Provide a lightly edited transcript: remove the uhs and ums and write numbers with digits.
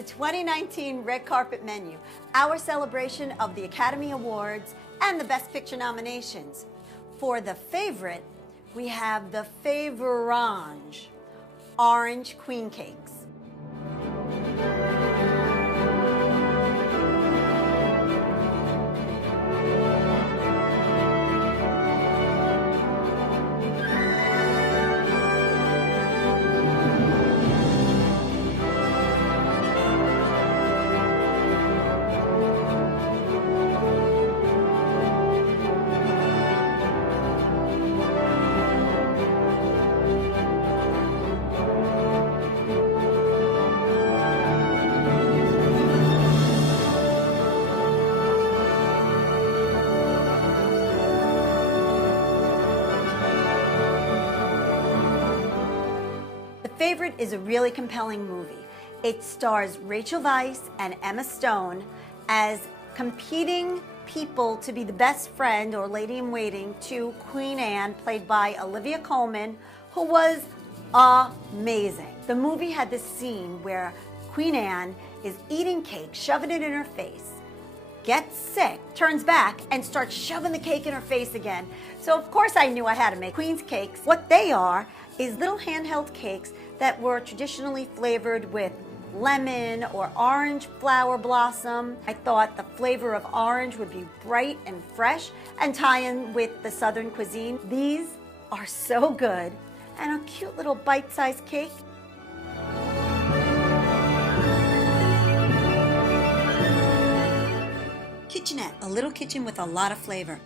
the 2019 Red Carpet Menu, our celebration of the Academy Awards and the Best Picture nominations. For the favorite, we have the Favorange Orange Queen Cakes. The Favorite is a really compelling movie. It stars Rachel Weisz and Emma Stone as competing people to be the best friend or lady-in-waiting to Queen Anne, played by Olivia Colman, who was amazing. The movie had this scene where Queen Anne is eating cake, shoving it in her face, gets sick, turns back, and starts shoving the cake in her face again. So of course I knew I had to make Queen's cakes. What they are is little handheld cakes that were traditionally flavored with lemon or orange flower blossom. I thought the flavor of orange would be bright and fresh and tie in with the Southern cuisine. These are so good, and a cute little bite-sized cake. KitchAnnette, a little kitchen with a lot of flavor.